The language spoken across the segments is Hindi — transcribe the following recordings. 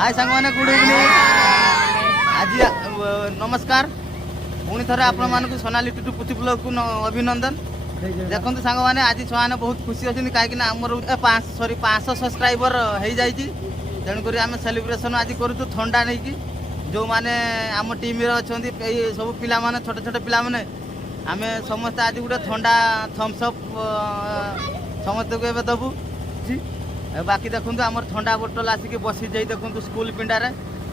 हाय सांग मैंने गुड इवनिंग आज नमस्कार पुणी थे आपण सोनाली टुटू पुथी ब्लॉग को अभिनंदन। देखो सांग मैंने आज छुआ बहुत खुशी अच्छे कहीं आमर 500 सब्सक्राइबर हो जाए तेणुक आम सेलिब्रेशन आज करूँ थंडा नहीं कि जो मैंने आम टीम अच्छा सब पिला माने छोटे छोटे पिला माने आम समस्त आज गोटे थंडा थम्सअप समस्त को एवं दबू बाकी देखो आम थंडा बोतल आसिक बसी जाई देखो स्कूल पिंडारे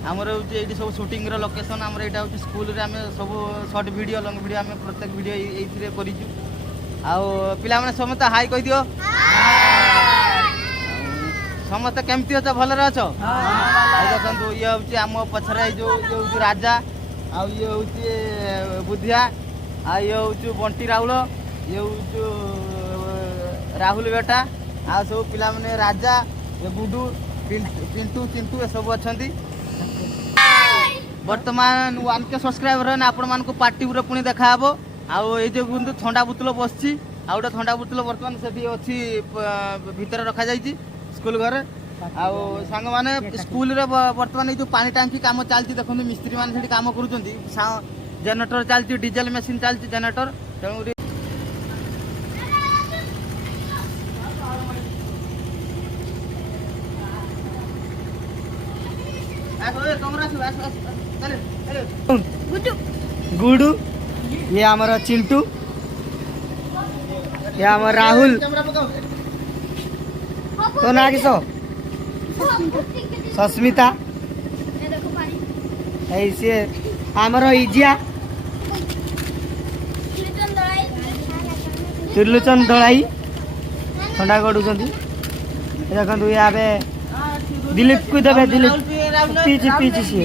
आमर ये सब शूटिंग लोकेशन आमर यहाँ हूँ स्कूल रे आम सब शॉर्ट वीडियो लंग वीडियो आम प्रत्येक वीडियो ये करूँ आउ मैंने समस्त हाई कह दियो समस्त केमती अच्छ भलरे अच्छ देखो ये हूँ आम पछरे जो राजा आउ ये हूँ बुधिया आ ये हूँ बंटी राउल ये हूँ राहुल बेटा आ सब पिला माने राजा ये गुडू पिंटू चिंटू ये सब अच्छा बर्तमान 1K सब्सक्राइबर आपण मान पार्टी पुणी देखा आउ ये जो ठंडा बोतल बसची आ गोटे ठंडा बोतल बर्तमान से अच्छी भितर रखा जाइए स्कूल घर आउ सांग माने स्कूल रे बर्तमान जो पानी टांकी काम चलती देखो मिस्त्री मैंने काम करूँ जेनेटर चलती डीजेल मेसीन चलती जेनेटर तेणु गुडू ये हमारा चिंटू ये हमारा राहुल तो ना किसो सस्मिता ऐसे हमारा इजिया त्रिलोचन दलाई ठंडा गड़ुं देखो ये दिलीप को देवे दिलीप पीछे पीछे सी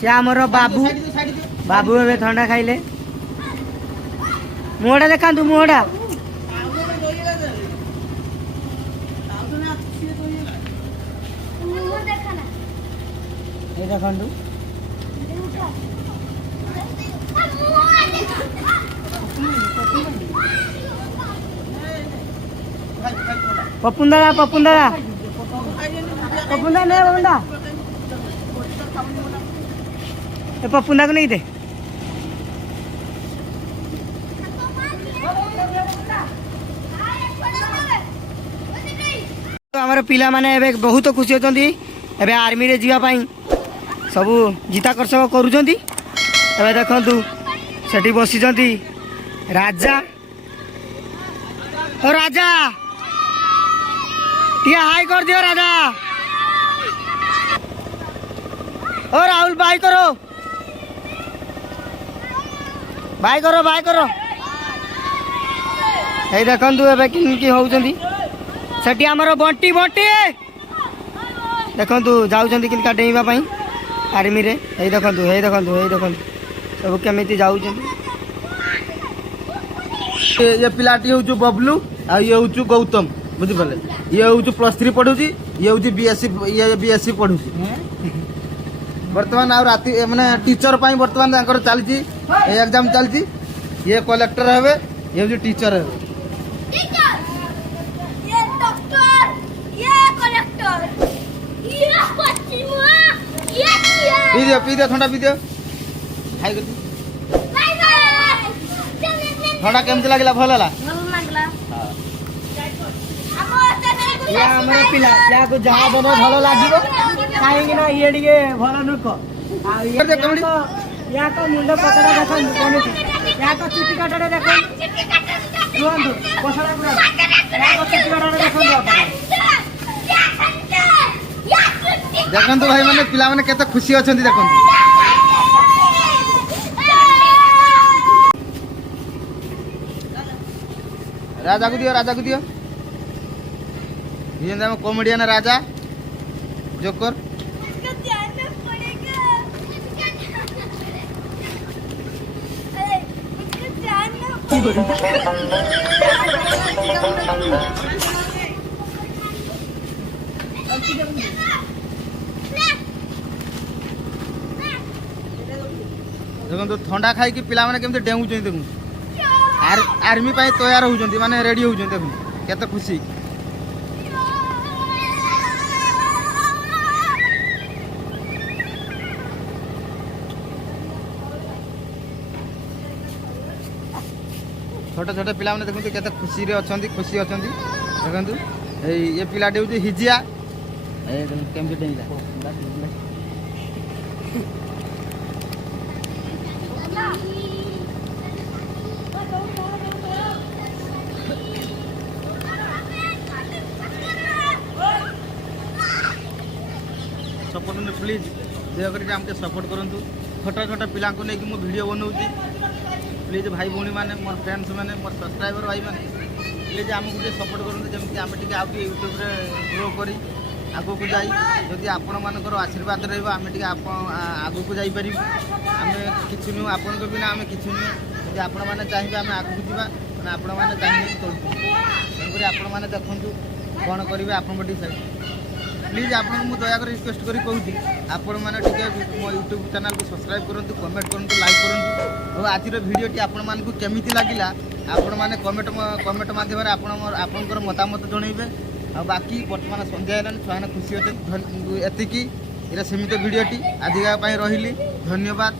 से आमर बाबू बाबू ए ठंडा खाइले मुहटा देखा मुहटा देखु पपुन दादा पपुन दादा पपुन दादा नहीं पपुन दादा पपुंदा को नहीं दे आमर पिला माने एबे बहुत खुशी होती एबे आर्मी रे जीवा पाई सब जिताकर्षक करुँच देखु सेठी बसी राजा ओ राजा टे हाई कर दियो राजा ओ राहुल बाय करो बाय करो बाय करो ये देखु ए कि होती सेठी आमर बंटी बंटी देखु जाऊँ किनका डेईवाई आर्मी रे ये देखु सब केमी जाऊँ ये पिलाटी हूँ बबलू आ ये हूँ गौतम बुझिपारे ये हूँ +3 पढ़ुची ये हूँ BSc पढ़ुची बर्तमान आ राति माने टीचर पाई बर्तमान चलती एग्जाम चलती ये कलेक्टर हेबे ये हूँ टीचर हेबे पी दियो ठंडा पी दियो खाई ठंडा केमती लगला भल है ये हमर पिला या को जहा बनो भलो लागिबो काहेकि ना ये टिके भलो नुक या तो मुंड पकड़ा देखन कोनी या तो चुटी काटडे देखन सुंदु पसड़ा पुरा या तो चुटी काटडे देखन देखन तो भाई माने पिला माने केते खुशी अछंती देखन राजा को दियो ये हम कॉमेडियन राजा जोकर। इसका जानना पड़ेगा। इसका जानना देखो थंडा खाई पिला माने केमते डेंगुचନ୍ତି देखु आर्मी पाई तैयार होउचନ୍ତି माने रेडी होउचନ୍ତି देखु केते खुशी। छोटे छोटे पिला माने देखु केते खुशी रे अछंती खुशी अछंती देखंतु ये पिलाटी होउची हिजिया ए केमते डेंगला सपोर्ट में प्लीज दयाकर आमके सपोर्ट करूँ छोटा छोटा पिला नहीं मो वीडियो बनाऊँगी प्लीज भाई भौणी मैंने मोर फ्रेंड्स मैंने मोर सब्सक्राइबर भाई मैंने प्लीज आमको टे सपोर्ट करूँ जमी आम टे आगे यूट्यूब ग्रो करी आगू को जाई जदि आपण मानकर आशीर्वाद रही आगू को जापर आम कि नुह आपण बिना आम कि नुह जब आपण मैंने चाहिए आम आगू जावा आपण मैंने चाहिए चलू तेणुक आपण मैंने देखूँ कौन करेंगे आप डिसाइड प्लीज आपको मुझे दयाकर रिक्वेस्ट करी कहूँ आपण मैंने मो यूट्यूब चैनल को सब्सक्राइब करूँ कमेंट करूँ लाइक करूँ और आज भिडियोटी आपण मानक केमी लगिला आपण मैंने कमेंट माध्यम आपंकर मतामत जनइबे आ बाकी बर्तमान संध्या छुआने खुशी अच्छे एतिकी इरा सीमित भिडियोटी आजिका रही धन्यवाद।